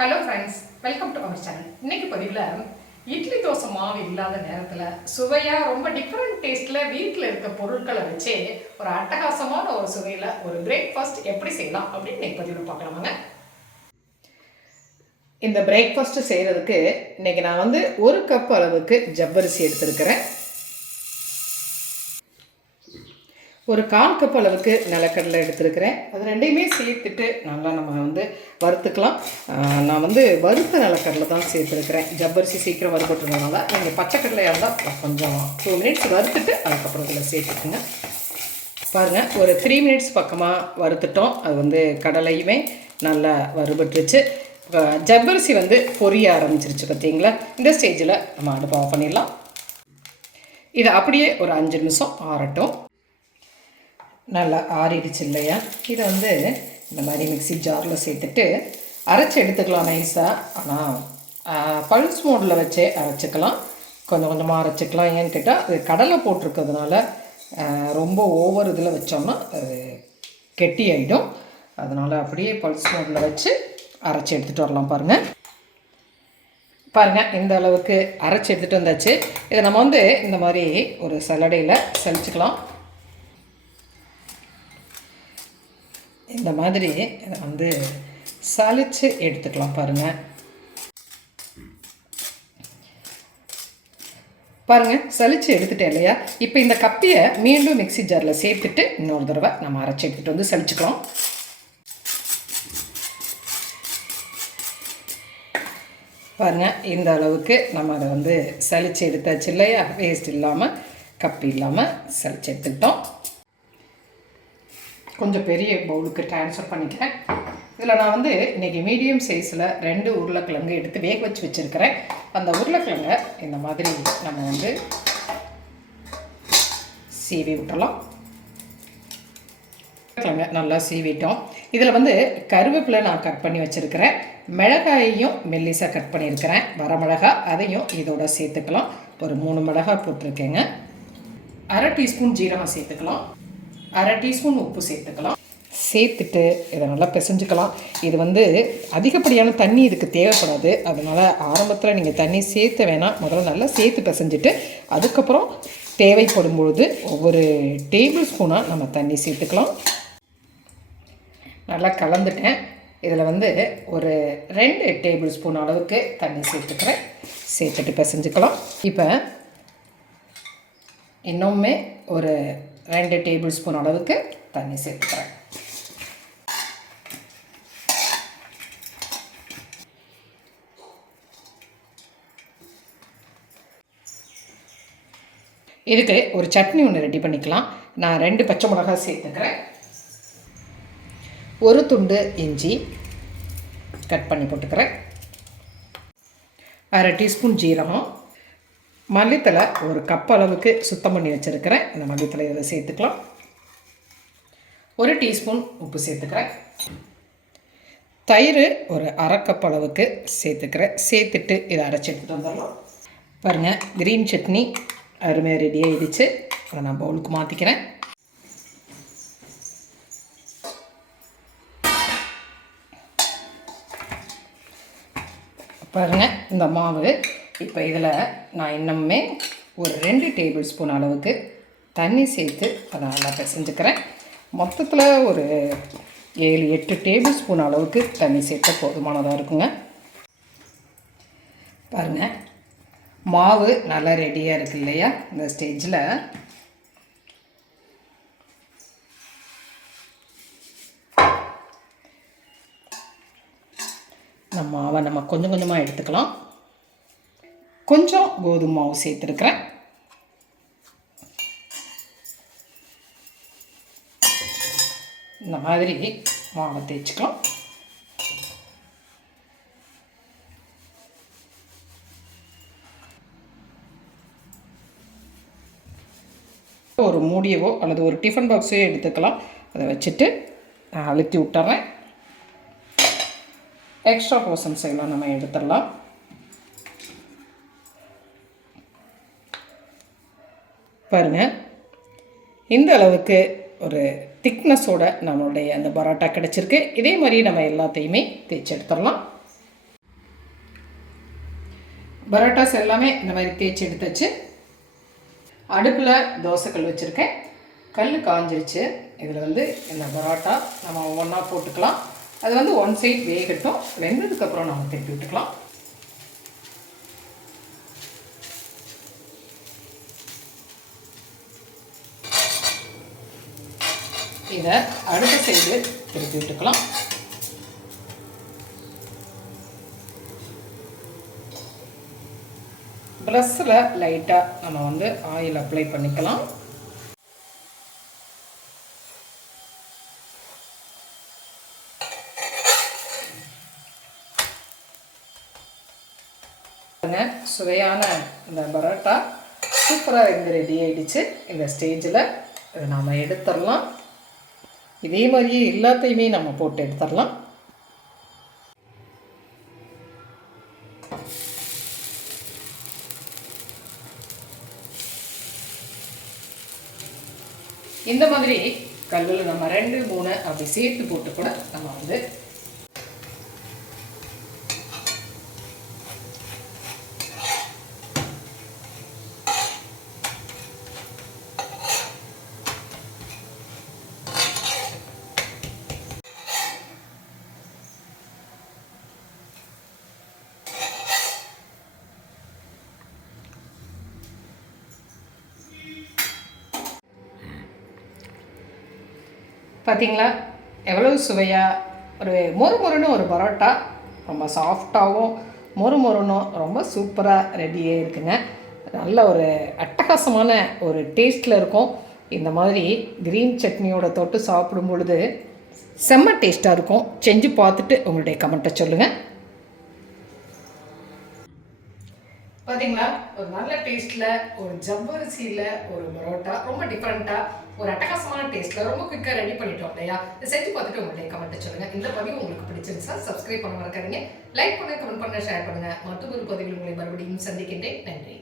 Hello friends, welcome to our channel. இன்னைக்கு பதிவில் இட்லி தோசை மாவு இல்லாத நேரத்தில் சுவையாக ரொம்ப டிஃப்ரெண்ட் டேஸ்ட்டில் வீட்டில் இருக்க பொருட்களை வச்சே ஒரு அட்டகாசமான ஒரு சுவையில் ஒரு பிரேக்ஃபாஸ்ட் எப்படி செய்யலாம் அப்படின்னு இன்னைக்கு பதிவில் பார்க்கலாமாங்க. இந்த பிரேக்ஃபாஸ்ட்டு செய்கிறதுக்கு இன்றைக்கி நான் 1 கப் அளவுக்கு ஜவ்வரிசி எடுத்துருக்கிறேன். ஒரு 1/4 கப் அளவுக்கு நிலக்கடலை எடுத்துருக்கிறேன். அது ரெண்டையுமே சேர்த்துட்டு நல்லா நம்ம வறுத்துக்கலாம். நான் வறுத்த நிலக்கடலை தான் சேர்த்துருக்கிறேன். ஜவ்வரிசி சீக்கிரம் வறுபட்டுறதுனால நீங்கள் பச்சைக்கடலையாக இருந்தால் கொஞ்சம் 2 மினிட்ஸ் வறுத்துட்டு அதுக்கப்புறம் இதில் சேர்த்துக்குங்க. பாருங்கள், ஒரு 3 மினிட்ஸ் பக்கமாக வறுத்துட்டோம். அது கடலையுமே நல்லா வறுபட்டுருச்சு. ஜவ்வரிசி பொரிய ஆரம்பிச்சிருச்சு பார்த்தீங்களா. இந்த ஸ்டேஜில் நம்ம அடுப்பு ஆஃப் பண்ணிடலாம். இதை அப்படியே ஒரு 5 நிமிஷம் ஆறட்டும். நல்லா ஆறிடுச்சு இல்லையா. இதை இந்த மாதிரி மிக்ஸி ஜாரில் சேர்த்துட்டு அரைச்சி எடுத்துக்கலாம் நைஸாக. ஆனால் பல்ஸ் மோடில் வச்சே அரைச்சிக்கலாம். கொஞ்சம் கொஞ்சமாக அரைச்சிக்கலாம். ஏன்னு கேட்டால் அது கடலை போட்டிருக்கிறதுனால ரொம்ப ஓவர் இதில் வச்சோம்னா அது கெட்டி ஆகிடும். அதனால் அப்படியே பல்ஸ் மோடில் வச்சு அரைச்சி எடுத்துகிட்டு வரலாம். பாருங்கள், இந்த அளவுக்கு அரைச்சி எடுத்துகிட்டு வந்தாச்சு. இதை நம்ம இந்த மாதிரி ஒரு சல்லடையில் சலிச்சுக்கலாம். இந்த மாதிரி இதை சலிச்சு எடுத்துக்கலாம். பாருங்கள், சலிச்சு எடுத்துட்டேன் இல்லையா. இப்போ இந்த கப்பியை மீண்டும் மிக்ஸி ஜாரில் சேர்த்துட்டு இன்னொரு தடவை நம்ம அரைச்சி எடுத்துகிட்டு சலிச்சுக்கலாம். பாருங்கள், இந்த அளவுக்கு நம்ம அதை சலிச்சு எடுத்தாச்சு இல்லையா. வேஸ்ட் இல்லாமல் கப்பி இல்லாமல் சலிச்சு எடுத்துக்கிட்டோம். கொஞ்சம் பெரிய பவுலுக்கு ட்ரான்ஸ்ஃபர் பண்ணிக்கிறேன். இதில் நான் இன்றைக்கி மீடியம் சைஸில் 2 உருளைக்கிழங்கு எடுத்து வேக வச்சு வச்சுருக்கிறேன். அந்த உருளைக்கிழங்கை இந்த மாதிரி நம்ம சீவி விட்டுறலாம். உருளைக்கிழங்கை நல்லா சீவிட்டோம். இதில் கருவேப்பிலை நான் கட் பண்ணி வச்சுருக்கிறேன். மிளகாயையும் மெல்லிசாக கட் பண்ணியிருக்கிறேன். வரமிளகாய் அதையும் இதோட சேர்த்துக்கலாம். ஒரு 3 மிளகாய் போட்டிருக்கேங்க. 1/2 டீஸ்பூன் ஜீரகம் சேர்த்துக்கலாம். 1/2 டீஸ்பூன் உப்பு சேர்த்துக்கலாம். சேர்த்துட்டு இதை நல்லா பிசைஞ்சுக்கலாம். இது அதிகப்படியான தண்ணி இதுக்கு தேவைப்படாது. அதனால் ஆரம்பத்தில் நீங்கள் தண்ணி சேர்த்த வேணாம். முதல்ல நல்லா சேர்த்து பிசைஞ்சிட்டு அதுக்கப்புறம் தேவைப்படும் பொழுது ஒவ்வொரு டேபிள் ஸ்பூனாக நம்ம தண்ணி சேர்த்துக்கலாம். நல்லா கலந்துட்டேன். இதில் ஒரு 2 டேபிள் ஸ்பூன் அளவுக்கு தண்ணி சேர்த்துக்கிறேன். சேர்த்துட்டு பிசைஞ்சுக்கலாம். இப்போ இன்னுமே ஒரு 2 டேபிள் ஸ்பூன் அளவுக்கு தண்ணி சேர்த்துக்கிறேன். இதுக்கு ஒரு சட்னி ஒன்று ரெடி பண்ணிக்கலாம். நான் 2 பச்சை மிளகாய் சேர்த்துக்கிறேன். ஒரு துண்டு இஞ்சி கட் பண்ணி போட்டுக்கிறேன். 1/2 டீஸ்பூன் ஜீரகம், மல்லித்தலை ஒரு கப் அளவுக்கு சுத்தம் பண்ணி வச்சுருக்கிறேன். அந்த மல்லித்தலை இதில் சேர்த்துக்கலாம். 1 டீஸ்பூன் உப்பு சேர்த்துக்கிறேன். தயிர் ஒரு 1/2 கப் அளவுக்கு சேர்த்துக்கிறேன். சேர்த்துட்டு இதை அரைச்சி எடுத்துகிட்டு வந்துடலாம். பாருங்கள், க்ரீன் சட்னி அருமையாக ரெடி ஆகிடுச்சு. அதை நான் பவுலுக்கு மாற்றிக்கிறேன். பாருங்கள், இந்த மாவு இப்போ இதில் நான் இன்னுமே ஒரு 2 டேபிள் ஸ்பூன் அளவுக்கு தண்ணி சேர்த்து அதை நல்லா பிசைஞ்சுக்கிறேன். மொத்தத்தில் ஒரு 7-8 டேபிள் ஸ்பூன் அளவுக்கு தண்ணி சேர்த்த போதுமானதாக இருக்குங்க. பாருங்கள், மாவு நல்லா ரெடியாக இருக்குது இல்லையா. இந்த ஸ்டேஜில் இந்த மாவை நம்ம கொஞ்சம் கொஞ்சமாக எடுத்துக்கலாம். கொஞ்சம் கோதுமை மாவு சேர்த்துருக்கிறேன். இந்த மாதிரி மாவை தேய்ச்சிக்கலாம். ஒரு மூடியவோ அல்லது ஒரு டிஃபன் பாக்ஸையோ எடுத்துக்கலாம். அதை வச்சுட்டு நான் அழுத்தி விட்டுறேன். எக்ஸ்ட்ரா போர்ஷன்ஸ் எல்லாம் நம்ம எடுத்துடலாம். பாருங்கள், இந்த அளவுக்கு ஒரு திக்னஸோட நம்மளுடைய அந்த பரோட்டா கிடச்சிருக்கு. இதே மாதிரி நம்ம எல்லாத்தையுமே தேய்ச்சி எடுத்துடலாம். பரோட்டாஸ் எல்லாமே இந்த மாதிரி தேய்ச்சி எடுத்தாச்சு. அடுப்பில் தோசைக்கல் வச்சுருக்கேன். கல் காஞ்சிருச்சு. இதில் வந்து இந்த பரோட்டா நம்ம ஒவ்வொன்றா போட்டுக்கலாம். அது வந்து ஒன் சைட் வேகட்டும். வெந்ததுக்கப்புறம் நம்ம திருப்பி விட்டுக்கலாம். இதை அடுத்த சைடு திருப்பி விட்டுக்கலாம். ப்ரெஸ்ஸில் லைட்டாக நம்ம வந்து ஆயில் அப்ளை பண்ணிக்கலாம். சுவையான இந்த பரோட்டா சூப்பராக இருந்து ரெடி ஆகிடுச்சு. இந்த ஸ்டேஜில் இதை நாம் எடுத்துடலாம். இதே மாதிரியே எல்லாத்தையுமே நம்ம போட்டு எடுத்துடலாம். இந்த மாதிரி கல்லில் நம்ம 2 3 அப்படி சேர்த்து போட்டு கூட நம்ம வந்து பார்த்தீங்களா எவ்வளவு சுவையாக ஒரு மொறுமொறுன்னு ஒரு பரோட்டா, ரொம்ப சாஃப்டாகவும் மொறுமொறுன்னும் ரொம்ப சூப்பராக ரெடியாக இருக்குங்க. நல்ல ஒரு அட்டகாசமான ஒரு டேஸ்ட்டில் இருக்கும். இந்த மாதிரி க்ரீன் சட்னியோட தொட்டு சாப்பிடும் பொழுது செம்ம டேஸ்ட்டாக இருக்கும். செஞ்சு பார்த்துட்டு உங்களுடைய கமெண்ட்டை சொல்லுங்கள். பார்த்தீங்களா ஒரு நல்ல டேஸ்ட்டில் ஒரு ஜவ்வரிசியில் ஒரு பரோட்டா ரொம்ப டிஃப்ரெண்ட்டாக ஒரு அட்டகாசமான டேஸ்ட்டில் ரொம்ப குயிக்காக ரெடி பண்ணிட்டோம் இல்லையா? இதை செஞ்சு பார்த்துட்டு உங்களுடைய கமெண்ட்டை சொல்லுங்கள். இந்த பதிவு உங்களுக்கு பிடிச்சிருந்துச்சா சப்ஸ்கிரைப் பண்ண மறக்காதீங்க. லைக் பண்ணுங்கள், கமெண்ட் பண்ணுங்கள், ஷேர் பண்ணுங்கள். மற்றொரு பதிவில் உங்களை மறுபடியும் சந்திக்கின்றேன். நன்றி.